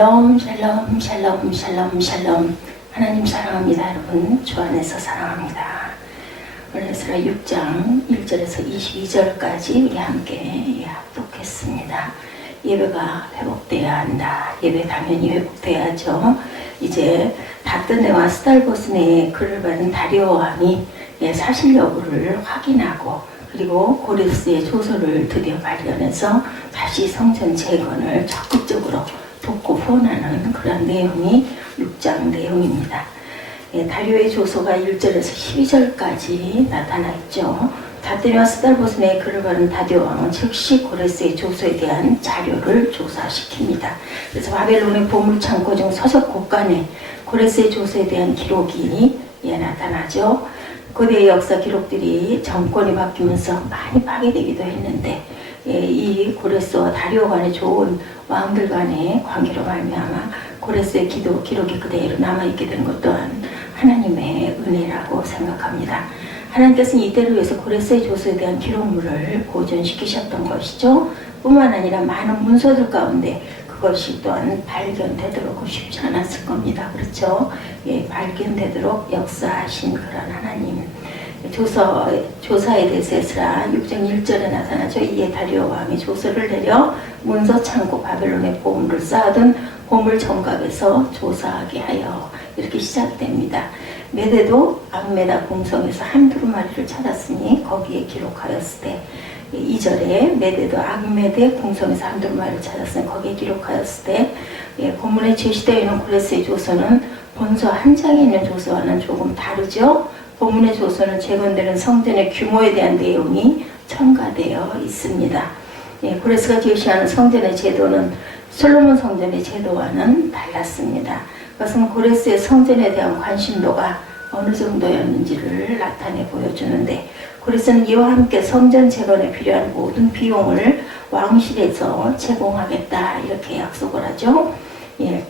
샬롬 샬롬 샬롬 샬롬 샬롬. 하나님 사랑합니다. 여러분 주 안에서 사랑합니다. 오늘 에스라 6장 1절에서 22절까지 우리 함께 합독했습니다. 예배가 회복돼야 한다. 예배 당연히 회복돼야죠. 이제 다뜨네와 스달보스네의 글을 받은 다리오 왕이 사실 여부를 확인하고, 그리고 고레스의 조서를 드디어 발견해서 다시 성전 재건을 적극적으로 돕고 후원하는 그런 내용이 6장 내용입니다. 다리오의 조서가 1절에서 12절까지 나타나 있죠. 다뜨네와 스달보스네의 글을 받은 다리오 왕은 즉시 고레스의 조서에 대한 자료를 조사시킵니다. 그래서 바벨론의 보물창고 중 서적 곳간에 고레스의 조서에 대한 기록이 나타나죠. 고대의 역사 기록들이 정권이 바뀌면서 많이 파괴되기도 했는데, 이 고레스와 다리오 간의 좋은 왕들 간의 관계로 말미암아 고레스의 기록이 그대로 남아있게 된 것 또한 하나님의 은혜라고 생각합니다. 하나님께서는 이때를 위해서 고레스의 조서에 대한 기록물을 보존시키셨던 것이죠. 뿐만 아니라 많은 문서들 가운데 그것이 또한 발견되도록 쉽지 않았을 겁니다. 그렇죠? 발견되도록 역사하신 그런 하나님. 조사에 대해서 에스라 6장 1절에 나타나죠. 이에 다리오 왕이 조서를 내려 문서 창고 바벨론의 보물을 쌓아둔 보물 정각에서 조사하게 하여, 이렇게 시작됩니다. 메대도 악메다 공성에서 한두루마리를 찾았으니 거기에 기록하였을 때, 2절에 메대도 악메대 공성에서 한두루마리를 찾았으니 거기에 기록하였을 때, 본문에 제시되어 있는 고레스의 조서는 본서 한 장에 있는 조서와는 조금 다르죠. 본문의 조서는 재건되는 성전의 규모에 대한 내용이 첨가되어 있습니다. 고레스가 제시하는 성전의 제도는 솔로몬 성전의 제도와는 달랐습니다. 그것은 고레스의 성전에 대한 관심도가 어느 정도였는지를 나타내 보여주는데, 고레스는 이와 함께 성전 재건에 필요한 모든 비용을 왕실에서 제공하겠다, 이렇게 약속을 하죠.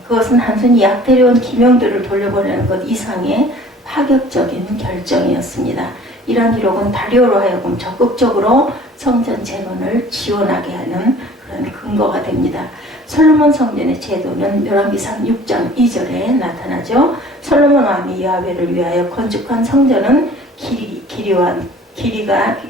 그것은 단순히 약대로운 기명들을 돌려보내는 것 이상의 파격적인 결정이었습니다. 이러한 기록은 다리오로 하여금 적극적으로 성전 재건을 지원하게 하는 그런 근거가 됩니다. 솔로몬 성전의 제도는 열왕기상 6장 2절에 나타나죠. 솔로몬 왕이 야훼를 위하여 건축한 성전은 길이가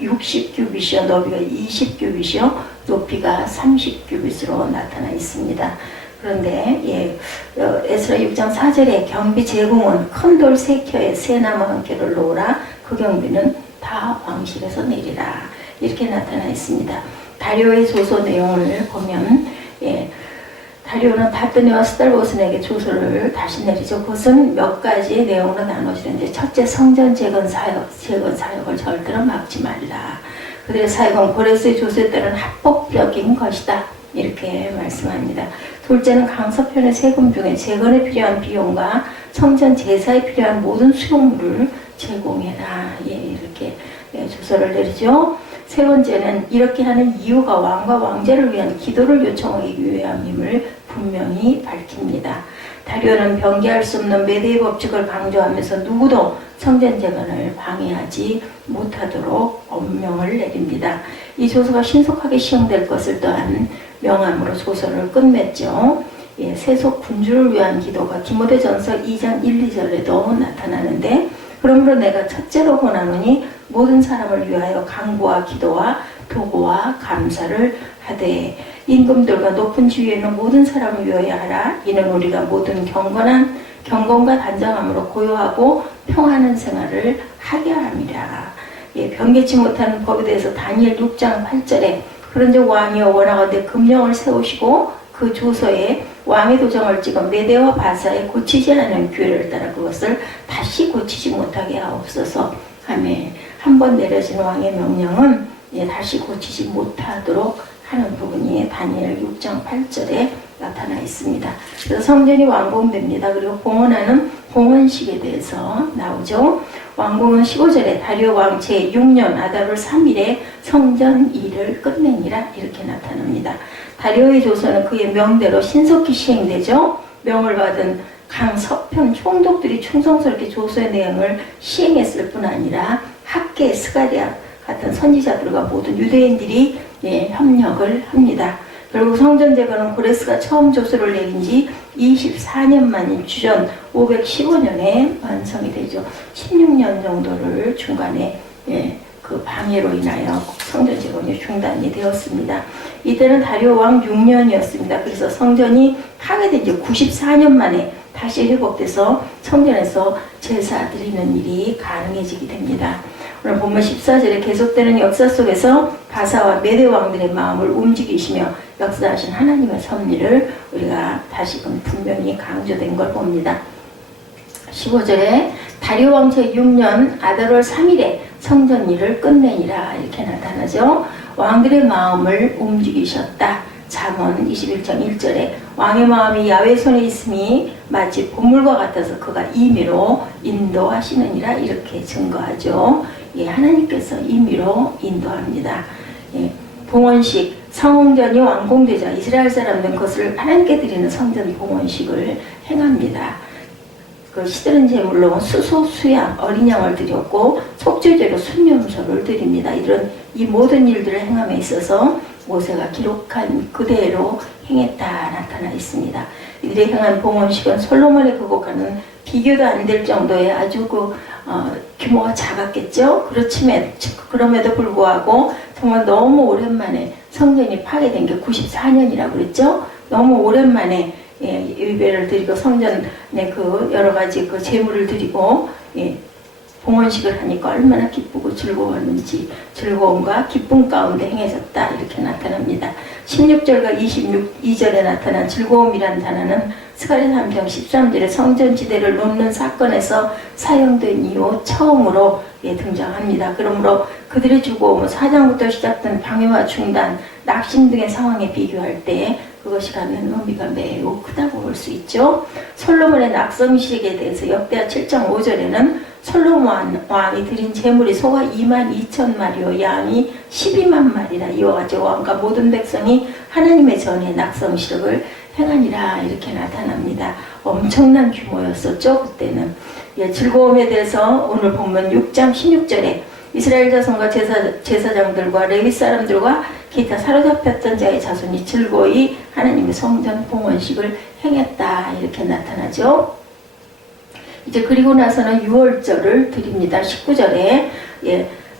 60규빗이요 너비가 20규빗이요 높이가 30규빗으로 나타나 있습니다. 그런데 에스라 6장 4절에 경비 제공은 큰 돌 3켜에 새 나무 1켜를 놓으라. 그 경비는 다 왕실에서 내리라. 이렇게 나타나 있습니다. 다리오의 조서 내용을 보면 다리오는 다뜨네와 스달보스네에게 조서를 다시 내리죠. 그것은 몇 가지의 내용으로 나눠지는데, 첫째, 성전 재건 사역을 절대로 막지 말라. 그들의 사역은 고레스의 조서에 따른 합법적인 것이다, 이렇게 말씀합니다. 둘째는 강서편의 세금 중에 재건에 필요한 비용과 성전 제사에 필요한 모든 수용물을 제공해라, 이렇게 조서를 내리죠. 세 번째는 이렇게 하는 이유가 왕과 왕제를 위한 기도를 요청하기 위함임을 분명히 밝힙니다. 다리오는 변개할 수 없는 메대의 법칙을 강조하면서 누구도 성전 재건을 방해하지 못하도록 엄명을 내립니다. 이 조서가 신속하게 시행될 것을 또한 명함으로 조서를 끝맺죠. 세속 군주를 위한 기도가 디모데전서 2장 1, 2절에도 나타나는데, 그러므로 내가 첫째로 권하노니 모든 사람을 위하여 간구와 기도와 도구와 감사를 하되 임금들과 높은 지위에 있는 모든 사람을 위하여 하라. 이는 우리가 모든 경건과 단정함으로 고요하고 평안한 생활을 하게 함이라. 변개치 못하는 법에 대해서 다니엘 6장 8절에 그런즉 왕이여 원하건대 금령을 세우시고 그 조서에 왕의 도장을 찍어 메대와 바사에 고치지 않은 규례를 따라 그것을 다시 고치지 못하게 하옵소서 하며, 한번 내려진 왕의 명령은 다시 고치지 못하도록 하는 부분이 다니엘 6장 8절에 나타나 있습니다. 그래서 성전이 완공됩니다. 그리고 봉헌하는 봉헌식에 대해서 나오죠. 왕궁은 15절에 다리오 왕 제6년 아달월 3일에 성전 일을 끝내니라, 이렇게 나타납니다. 다리오의 조서는 그의 명대로 신속히 시행되죠. 명을 받은 강서편 총독들이 충성스럽게 조서의 내용을 시행했을 뿐 아니라 학계, 스가랴 같은 선지자들과 모든 유대인들이 협력을 합니다. 결국 성전 재건은 고레스가 처음 조서를 내린 지 24년 만인 주전 515년에 완성이 되죠. 16년 정도를 중간에 그 방해로 인하여 성전 재건이 중단이 되었습니다. 이때는 다리오 왕 6년이었습니다. 그래서 성전이 파괴된 지 94년 만에 다시 회복돼서 성전에서 제사 드리는 일이 가능해지게 됩니다. 오늘 본문 14절에 계속되는 역사 속에서 바사와 메대 왕들의 마음을 움직이시며 역사하신 하나님의 섭리를 우리가 다시금 분명히 강조된 걸 봅니다. 15절에 다리오 왕 제6년 아달월 3일에 성전 일을 끝내니라 이렇게 나타나죠. 왕들의 마음을 움직이셨다. 잠언 21장 1절에 왕의 마음이 야훼 손에 있음이 마치 보물과 같아서 그가 임의로 인도하시느니라 이렇게 증거하죠. 하나님께서 임의로 인도합니다. 봉헌식, 성전이 완공되자 이스라엘 사람들은 그것을 하나님께 드리는 성전 봉헌식을 행합니다. 그 시드는 제물로 수소, 수양, 어린 양을 드렸고 속죄제로 순염소를 드립니다. 이 모든 일들을 행함에 있어서 모세가 기록한 그대로 행했다 나타나 있습니다. 이들이 행한 봉헌식은 솔로몬의 그곳과는 비교도 안 될 정도의 아주 규모가 작았겠죠. 그럼에도 불구하고 정말 너무 오랜만에 성전이 파괴된 게 94년이라고 그랬죠. 너무 오랜만에 예배를 드리고 성전에 그 여러 가지 그 제물을 드리고 봉헌식을 하니까 얼마나 기쁘고 즐거웠는지 즐거움과 기쁨 가운데 행해졌다 이렇게 나타납니다. 16절과 26절에 나타난 즐거움이라는 단어는 스가랴 3장 13절에 성전지대를 놓는 사건에서 사용된 이후 처음으로 등장합니다. 그러므로 그들의 즐거움은 4장부터 시작된 방해와 중단, 낙심 등의 상황에 비교할 때 그것이 갖는 의미가 매우 크다고 볼 수 있죠. 솔로몬의 낙성식에 대해서 역대하 7장 5절에는 솔로몬 왕이 드린 제물이 소가 22,000마리요 양이 12만 마리라 이와 같이 왕과 모든 백성이 하나님의 전에 낙성식을 행하니라 이렇게 나타납니다. 엄청난 규모였었죠 그때는. 즐거움에 대해서 오늘 본문 6장 16절에 이스라엘 자손과 제사장들과 레위 사람들과 기타 사로잡혔던 자의 자손이 즐거이 하나님의 성전 봉헌식을 행했다 이렇게 나타나죠. 이제 그리고 나서는 유월절을 드립니다. 19절에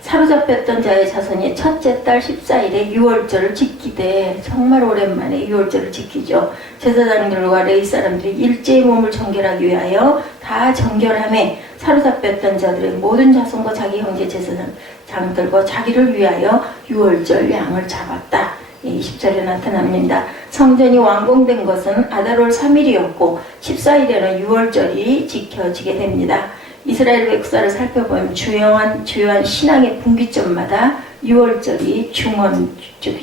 사로잡혔던 자의 자손이 첫째 달 14일에 유월절을 지키되 정말 오랜만에 유월절을 지키죠. 제사장들과 레위 사람들이 일제히 몸을 정결하기 위하여 다 정결함에 사로잡혔던 자들의 모든 자손과 자기 형제 제사장들과 자기를 위하여 유월절 양을 잡았다. 20절에 나타납니다. 성전이 완공된 것은 아달월 3일이었고 14일에는 유월절이 지켜지게 됩니다. 이스라엘 역사를 살펴보면 주요한 신앙의 분기점마다 유월절이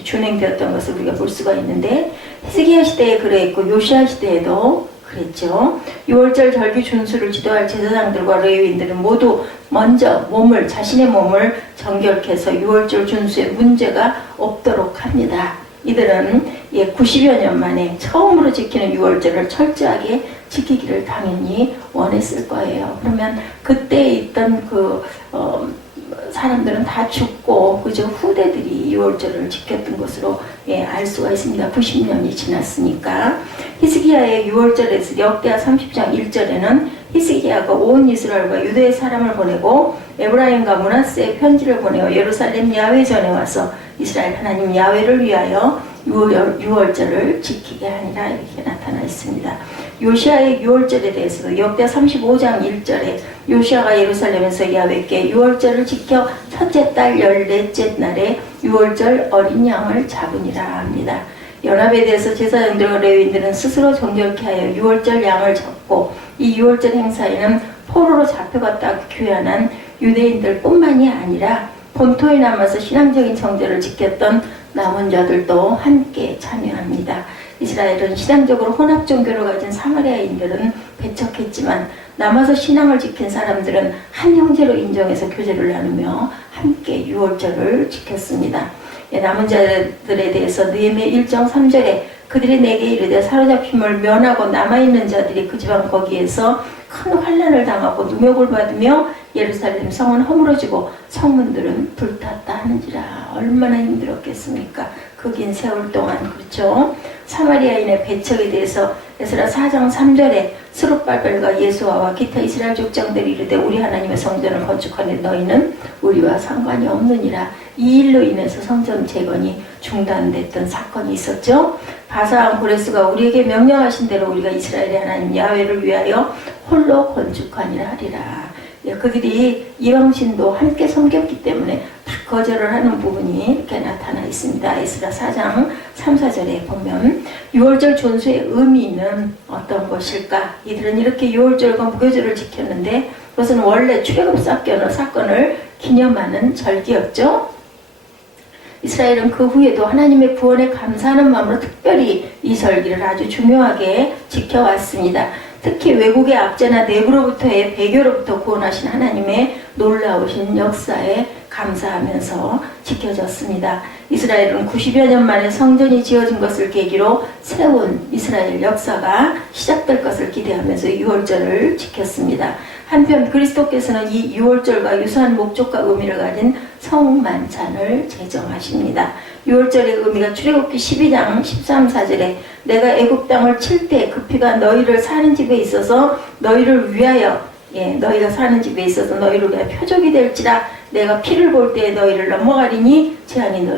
준행되었던 것을 우리가 볼 수가 있는데 히스기야 시대에 그랬고 요시야 시대에도 그랬죠. 유월절 절기 준수를 지도할 제사장들과 레위인들은 모두 먼저 자신의 몸을 정결케 해서 유월절 준수에 문제가 없도록 합니다. 이들은 90여 년 만에 처음으로 지키는 유월절을 철저하게 지키기를 당연히 원했을 거예요. 그러면 그때 있던 사람들은 다 죽고 그저 후대들이 유월절을 지켰던 것으로 알 수가 있습니다. 90년이 지났으니까. 히스기야의 유월절에서 역대하 30장 1절에는 히스기야가 온 이스라엘과 유대의 사람을 보내고 에브라임과 므낫세의 편지를 보내어 예루살렘 야훼 전에 와서 이스라엘 하나님 야훼를 위하여 유월절을 지키게 하니라 이렇게 나타나 있습니다. 요시아의 유월절에 대해서도 역대 35장 1절에 요시아가 예루살렘에서 야훼께 유월절을 지켜 첫째 달 14째 날에 유월절 어린 양을 잡으니라 합니다. 연합에 대해서 제사장들과 레위인들은 스스로 정결케 하여 유월절 양을 잡고 이 유월절 행사에는 포로로 잡혀갔다 귀환한 유대인들 뿐만이 아니라 본토에 남아서 신앙적인 정절을 지켰던 남은 자들도 함께 참여합니다. 이스라엘은 신앙적으로 혼합 종교를 가진 사마리아인들은 배척했지만 남아서 신앙을 지킨 사람들은 한 형제로 인정해서 교제를 나누며 함께 유월절을 지켰습니다. 남은 자들에 대해서 느헤미야 1장 3절에 그들이 내게 이르되 사로잡힘을 면하고 남아있는 자들이 그 지방 거기에서 큰 환난을 당하고 누명을 받으며 예루살렘 성은 허물어지고 성문들은 불탔다 하는지라. 얼마나 힘들었겠습니까? 그 긴 세월 동안. 그렇죠. 사마리아인의 배척에 대해서 에스라 4장 3절에 스룹바벨과 예수아와 기타 이스라엘 족장들이 이르되 우리 하나님의 성전을 건축하는 너희는 우리와 상관이 없느니라. 이 일로 인해서 성전 재건이 중단됐던 사건이 있었죠. 바사왕 고레스가 우리에게 명령하신 대로 우리가 이스라엘의 하나님 야훼를 위하여 홀로 건축하니라 하리라. 그들이 이방신도 함께 섬겼기 때문에 다 거절을 하는 부분이 이렇게 나타나 있습니다. 에스라 4장 3, 4절에 보면 유월절 존수의 의미는 어떤 것일까? 이들은 이렇게 유월절과 무교절을 지켰는데 그것은 원래 출애굽 사건을 기념하는 절기였죠. 이스라엘은 그 후에도 하나님의 구원에 감사하는 마음으로 특별히 이 절기를 아주 중요하게 지켜왔습니다. 특히 외국의 압제나 내부로부터의 배교로부터 구원하신 하나님의 놀라우신 역사에 감사하면서 지켜졌습니다. 이스라엘은 90여 년 만에 성전이 지어진 것을 계기로 새로운 이스라엘 역사가 시작될 것을 기대하면서 유월절을 지켰습니다. 한편 그리스도께서는 이 유월절과 유사한 목적과 의미를 가진 성만찬을 제정하십니다. 유월절의 의미가 출애굽기 12장 13, 4절에 내가 애굽 땅을 칠 때 그 피가 너희를 사는 집에 있어서 너희를 위하여 너희가 사는 집에 있어서 너희를 위하여 표적이 될지라 내가 피를 볼 때 너희를 넘어가리니 재앙이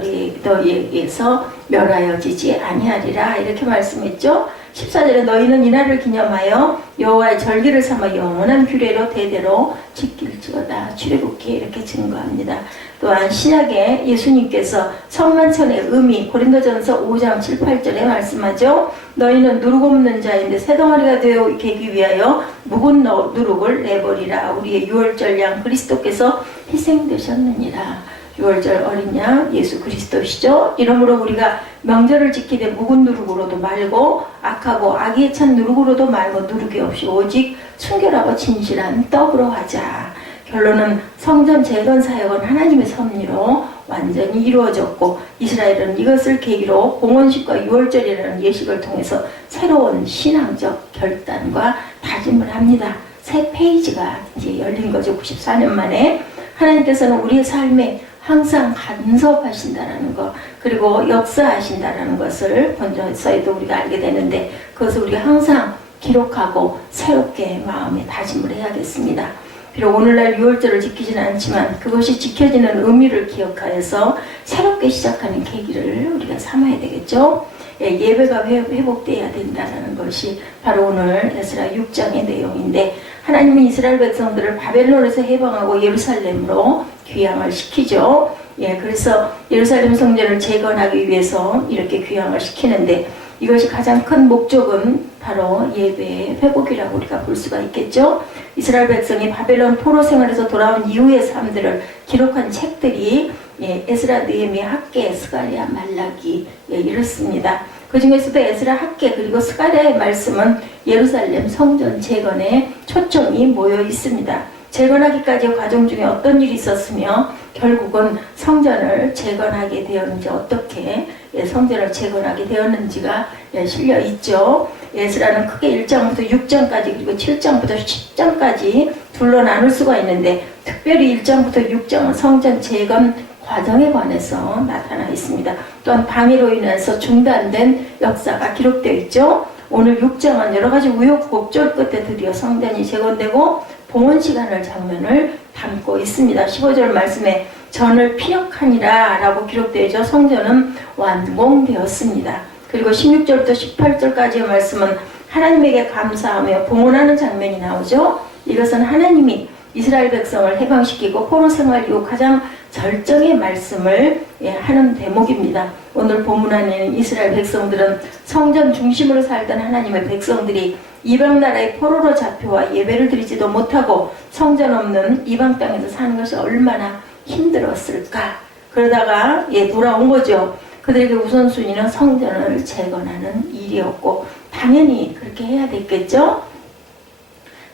너희에게서 멸하여지지 아니하리라 이렇게 말씀했죠. 14절에 너희는 이날을 기념하여 여호와의 절기를 삼아 영원한 규례로 대대로 지킬지어다. 출애굽기에 이렇게 증거합니다. 또한 신약에 예수님께서 성만찬의 의미 고린도전서 5장 7, 8절에 말씀하죠. 너희는 누룩 없는 자인데 새덩어리가 되어 계기 위하여 묵은 누룩을 내버리라. 우리의 유월절 양 그리스도께서 희생되셨느니라. 유월절 어린 양 예수 그리스도시죠. 이러므로 우리가 명절을 지키되 묵은 누룩으로도 말고 악하고 악의에 찬 누룩으로도 말고 누룩이 없이 오직 순결하고 진실한 떡으로 하자. 결론은 성전 재건 사역은 하나님의 섭리로 완전히 이루어졌고 이스라엘은 이것을 계기로 공헌식과 유월절이라는 예식을 통해서 새로운 신앙적 결단과 다짐을 합니다. 새 페이지가 이제 열린 거죠. 94년 만에 하나님께서는 우리의 삶에 항상 간섭하신다라는 것 그리고 역사하신다라는 것을 본전서에도 우리가 알게 되는데 그것을 우리가 항상 기록하고 새롭게 마음에 다짐을 해야겠습니다. 비록 오늘날 유월절을 지키지는 않지만 그것이 지켜지는 의미를 기억하여서 새롭게 시작하는 계기를 우리가 삼아야 되겠죠. 예배가 회복돼야 된다는 것이 바로 오늘 에스라 6장의 내용인데 하나님은 이스라엘 백성들을 바벨론에서 해방하고 예루살렘으로 귀향을 시키죠. 그래서 예루살렘 성전을 재건하기 위해서 이렇게 귀향을 시키는데 이것이 가장 큰 목적은 바로 예배의 회복이라고 우리가 볼 수가 있겠죠. 이스라엘 백성이 바벨론 포로 생활에서 돌아온 이후의 삶들을 기록한 책들이 에스라, 느헤미야, 학개, 스가랴, 말라기 이렇습니다. 그 중에서도 에스라, 학개 그리고 스가랴의 말씀은 예루살렘 성전 재건에 초점이 모여 있습니다. 재건하기까지의 과정 중에 어떤 일이 있었으며 결국은 성전을 재건하게 되었는지 어떻게 성전을 재건하게 되었는지가 실려 있죠. 에스라는 크게 1장부터 6장까지 그리고 7장부터 10장까지 둘로 나눌 수가 있는데 특별히 1장부터 6장은 성전 재건 과정에 관해서 나타나 있습니다. 또한 방해로 인해서 중단된 역사가 기록되어 있죠. 오늘 6장은 여러 가지 우여곡절 끝에 드디어 성전이 재건되고 봉헌 시간을 장면을 담고 있습니다. 15절 말씀에 전을 피력하니라 라고 기록되어 있죠. 성전은 완공되었습니다. 그리고 16절부터 18절까지의 말씀은 하나님에게 감사하며 봉헌하는 장면이 나오죠. 이것은 하나님이 이스라엘 백성을 해방시키고 포로 생활 이후 가장 절정의 말씀을 하는 대목입니다. 오늘 본문 안에는 이스라엘 백성들은 성전 중심으로 살던 하나님의 백성들이 이방 나라의 포로로 잡혀와 예배를 드리지도 못하고 성전 없는 이방 땅에서 사는 것이 얼마나 힘들었을까. 그러다가 돌아온 거죠. 그들에게 우선순위는 성전을 재건하는 일이었고 당연히 그렇게 해야 됐겠죠.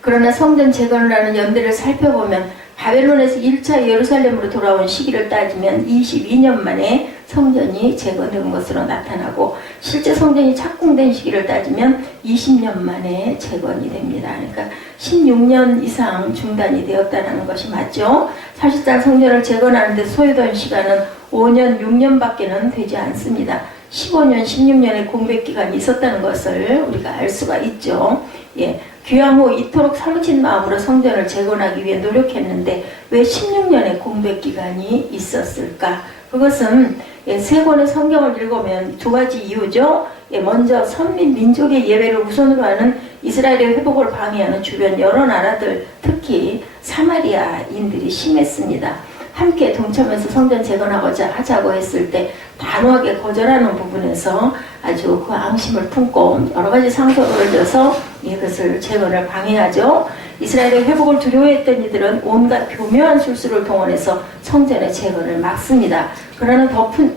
그러나 성전 재건을 하는 연대를 살펴보면 바벨론에서 1차 예루살렘으로 돌아온 시기를 따지면 22년 만에 성전이 재건된 것으로 나타나고 실제 성전이 착공된 시기를 따지면 20년 만에 재건이 됩니다. 그러니까 16년 이상 중단이 되었다는 것이 맞죠. 사실상 성전을 재건하는 데 소요된 시간은 5년, 6년밖에는 되지 않습니다. 15년, 16년의 공백 기간이 있었다는 것을 우리가 알 수가 있죠. 예, 귀향 후 이토록 사무친 마음으로 성전을 재건하기 위해 노력했는데 왜 16년의 공백 기간이 있었을까? 그것은 세 권의 성경을 읽으면 두 가지 이유죠. 먼저 선민 민족의 예배를 우선으로 하는 이스라엘의 회복을 방해하는 주변 여러 나라들, 특히 사마리아인들이 심했습니다. 함께 동참해서 성전 재건하고자 하자고 했을 때 단호하게 거절하는 부분에서 아주 그 앙심을 품고 여러 가지 상소를 줘서 이것을 재건을 방해하죠. 이스라엘의 회복을 두려워했던 이들은 온갖 교묘한 술수를 동원해서 성전의 재건을 막습니다. 그러나 더 큰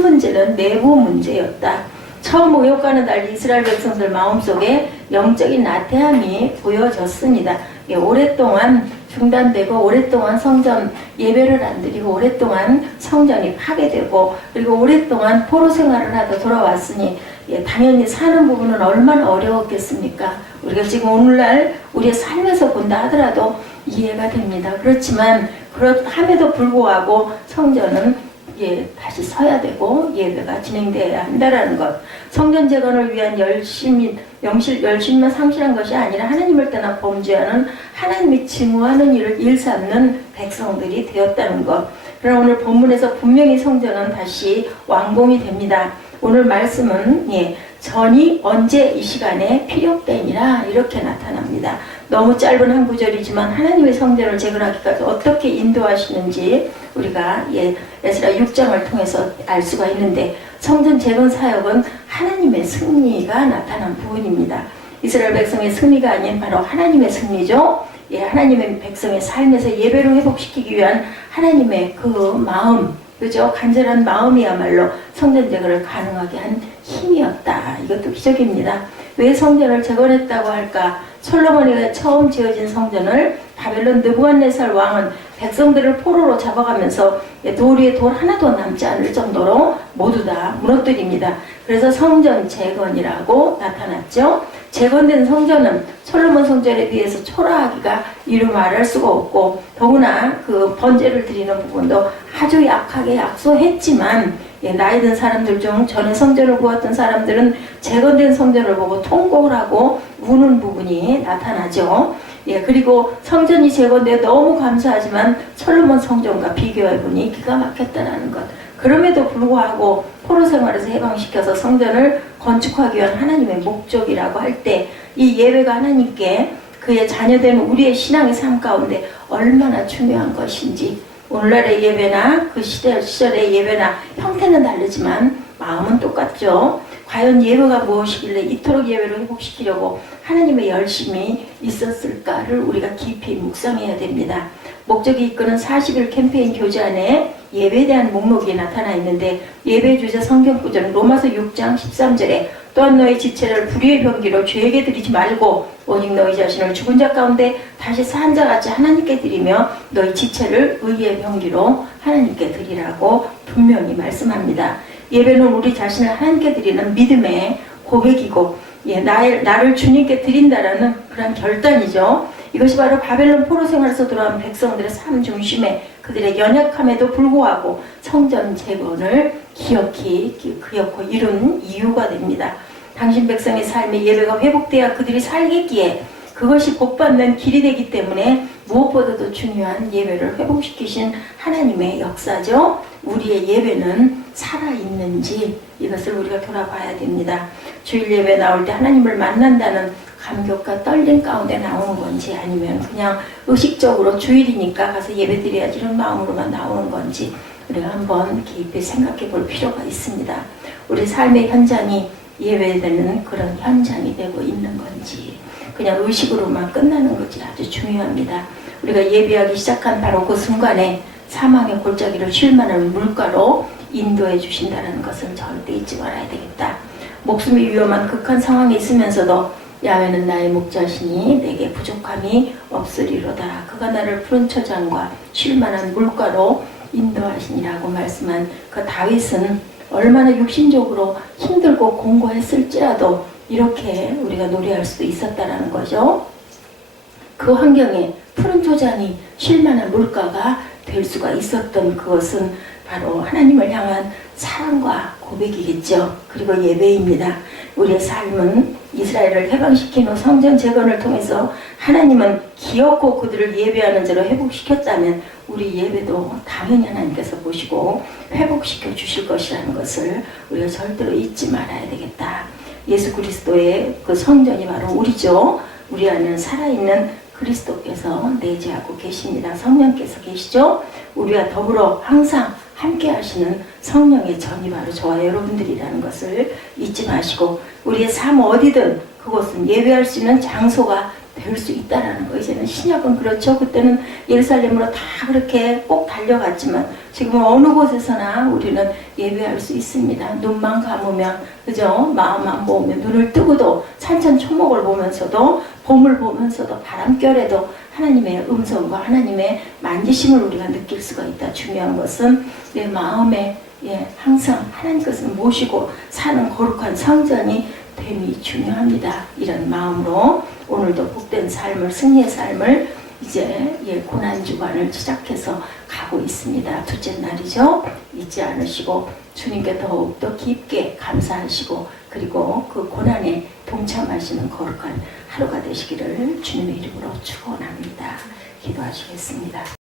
문제는 내부 문제였다. 처음 모욕과는 달리 이스라엘 백성들 마음속에 영적인 나태함이 보여졌습니다. 오랫동안 중단되고 오랫동안 성전 예배를 안 드리고 오랫동안 성전이 파괴되고 그리고 오랫동안 포로 생활을 하다 돌아왔으니 당연히 사는 부분은 얼마나 어려웠겠습니까? 우리가 지금 오늘날 우리의 삶에서 본다 하더라도 이해가 됩니다. 그렇지만 그렇함에도 불구하고 성전은 다시 서야 되고 예배가 진행되어야 한다는 것. 성전 재건을 위한 열심만 상실한 것이 아니라 하나님을 떠나 범죄하는 하나님이 증오하는 일을 일삼는 백성들이 되었다는 것. 그러나 오늘 본문에서 분명히 성전은 다시 완공이 됩니다. 오늘 말씀은 전이 언제 이 시간에 필요되니라 이렇게 나타납니다. 너무 짧은 한 구절이지만 하나님의 성전을 재건하기까지 어떻게 인도하시는지 우리가 에스라 6장을 통해서 알 수가 있는데 성전 재건 사역은 하나님의 승리가 나타난 부분입니다. 이스라엘 백성의 승리가 아닌 바로 하나님의 승리죠. 하나님의 백성의 삶에서 예배를 회복시키기 위한 하나님의 그 마음, 그죠? 간절한 마음이야말로 성전 재건을 가능하게 한 힘이었다. 이것도 기적입니다. 왜 성전을 재건했다고 할까? 솔로몬이 처음 지어진 성전을 바벨론 느부갓네살 왕은 백성들을 포로로 잡아가면서 돌 위에 돌 하나도 남지 않을 정도로 모두 다 무너뜨립니다. 그래서 성전 재건이라고 나타났죠. 재건된 성전은 솔로몬 성전에 비해서 초라하기가 이루 말할 수가 없고 더구나 그 번제를 드리는 부분도 아주 약하게 약소했지만 나이 든 사람들 중 전에 성전을 보았던 사람들은 재건된 성전을 보고 통곡을 하고 우는 부분이 나타나죠. 그리고 성전이 재건되어 너무 감사하지만 솔로몬 성전과 비교해보니 기가 막혔다는 것. 그럼에도 불구하고 포로 생활에서 해방시켜서 성전을 건축하기 위한 하나님의 목적이라고 할 때 이 예배가 하나님께 그의 자녀된 우리의 신앙의 삶 가운데 얼마나 중요한 것인지 오늘날의 예배나 그 시절의 예배나 형태는 다르지만 마음은 똑같죠. 과연 예배가 무엇이길래 이토록 예배를 회복시키려고 하나님의 열심이 있었을까를 우리가 깊이 묵상해야 됩니다. 목적이 이끄는 40일 캠페인 교재 안에 예배에 대한 목록이 나타나 있는데 예배 주제 성경 구절은 로마서 6장 13절에 또한 너희 지체를 불의의 병기로 죄에게 드리지 말고 오직 너희 자신을 죽은 자 가운데 다시 산 자같이 하나님께 드리며 너희 지체를 의의 병기로 하나님께 드리라고 분명히 말씀합니다. 예배는 우리 자신을 하나님께 드리는 믿음의 고백이고 나를 주님께 드린다라는 그런 결단이죠. 이것이 바로 바벨론 포로 생활에서 돌아온 백성들의 삶 중심에 그들의 연약함에도 불구하고 성전 재건을 기어코 이룬 이유가 됩니다. 당신 백성의 삶의 예배가 회복되어야 그들이 살겠기에 그것이 복받는 길이 되기 때문에 무엇보다도 중요한 예배를 회복시키신 하나님의 역사죠. 우리의 예배는 살아있는지 이것을 우리가 돌아봐야 됩니다. 주일 예배 나올 때 하나님을 만난다는 감격과 떨림 가운데 나오는 건지 아니면 그냥 의식적으로 주일이니까 가서 예배 드려야지 이런 마음으로만 나오는 건지 우리가 한번 깊이 생각해 볼 필요가 있습니다. 우리 삶의 현장이 예배되는 그런 현장이 되고 있는 건지 그냥 의식으로만 끝나는 것이 아주 중요합니다. 우리가 예배하기 시작한 바로 그 순간에 사망의 골짜기를 쉴만한 물가로 인도해 주신다는 것은 절대 잊지 말아야 되겠다. 목숨이 위험한 극한 상황에 있으면서도 야훼는 나의 목자시니 내게 부족함이 없으리로다. 그가 나를 푸른 초장과 쉴만한 물가로 인도하시니라고 말씀한 그 다윗은 얼마나 육신적으로 힘들고 공고했을지라도 이렇게 우리가 노래할 수도 있었다라는 거죠. 그 환경에 푸른 초장이 쉴만한 물가가 될 수가 있었던 그것은 바로 하나님을 향한 사랑과 고백이겠죠. 그리고 예배입니다. 우리의 삶은 이스라엘을 해방시킨 후 성전 재건을 통해서 하나님은 기업고 그들을 예배하는 자로 회복시켰다면 우리 예배도 당연히 하나님께서 보시고 회복시켜 주실 것이라는 것을 우리가 절대로 잊지 말아야 되겠다. 예수 그리스도의 그 성전이 바로 우리죠. 우리 안에는 살아있는 그리스도께서 내재하고 계십니다. 성령께서 계시죠. 우리와 더불어 항상 함께 하시는 성령의 전이 바로 저와 여러분들이라는 것을 잊지 마시고 우리의 삶 어디든 그곳은 예배할 수 있는 장소가 될 수 있다라는 거. 이제는 신약은 그렇죠. 그때는 예루살렘으로 다 그렇게 꼭 달려갔지만 지금은 어느 곳에서나 우리는 예배할 수 있습니다. 눈만 감으면 그죠? 마음만 모으면 눈을 뜨고도 산천초목을 보면서도 봄을 보면서도 바람결에도 하나님의 음성과 하나님의 만지심을 우리가 느낄 수가 있다. 중요한 것은 내 마음에 항상 하나님 것을 모시고 사는 거룩한 성전이 됨이 중요합니다. 이런 마음으로 오늘도 복된 삶을, 승리의 삶을 이제 고난주간을 시작해서 가고 있습니다. 둘째 날이죠. 잊지 않으시고 주님께 더욱더 깊게 감사하시고 그리고 그 고난에 동참하시는 거룩한 하루가 되시기를 주님의 이름으로 축원합니다. 기도하시겠습니다.